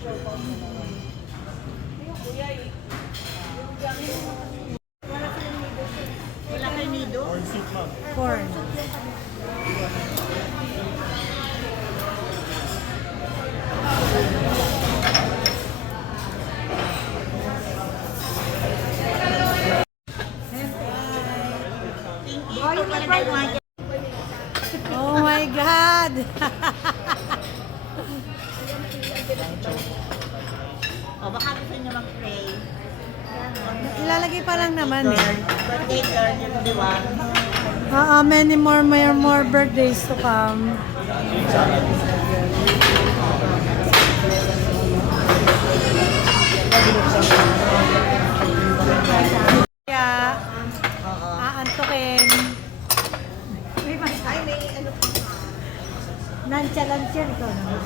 Wala kayo nido? Corn soup, ma'am. Corn. Oh my God! O, baka gusto niyo mag-pray. Ilalagay pa lang naman eh. Birthday girl, yung di ba? Many more birthdays to come. Kaya, aantukin. Ay, may ano pa. Nonchalant yan ito naman.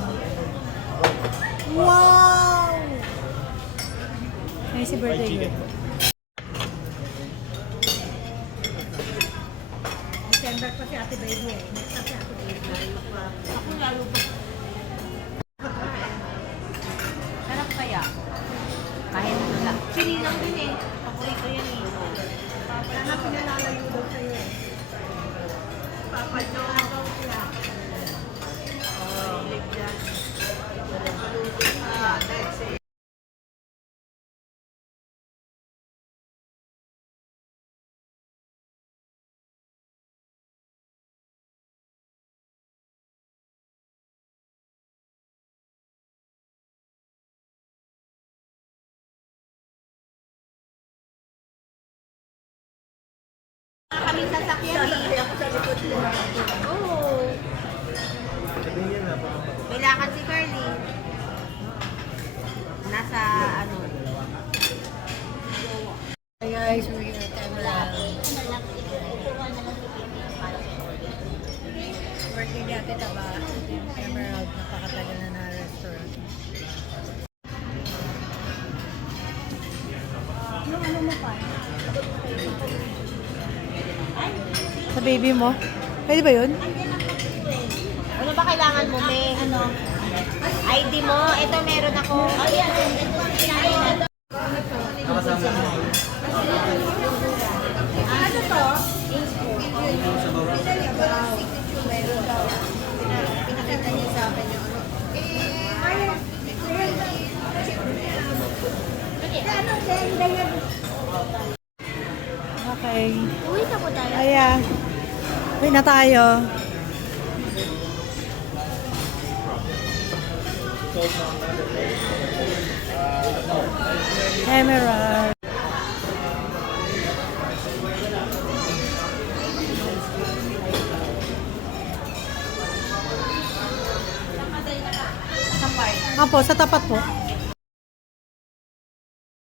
Wow! Ay, si birthday girl. December pa si Ate Baby eh. Next pa si Ate Baby. Ako lalo pa. Sarap kaya? Kahit ano lang. Sinilang din eh. Paborito yan eh. Sana pinalalayo daw sa'yo eh. Papadyo daw sila. Kami sasakyan eh. Ako sa likod mo. Oo. Kailangan si Carly. Nasa ano. Hey guys, we're here at Emerald. Working natin na ba? Emerald, napakatagal na restaurant. Yung ano mo pa? Sa baby mo? Pwede ba yun? Ano ba kailangan mo? May ano? ID mo? Ito meron ako. Ano to? Pinakita niya sa akin yung ano. Okay. Uwi na po tayo. Ayan. Uwi na tayo. Emerald. Apo, sa tapat po.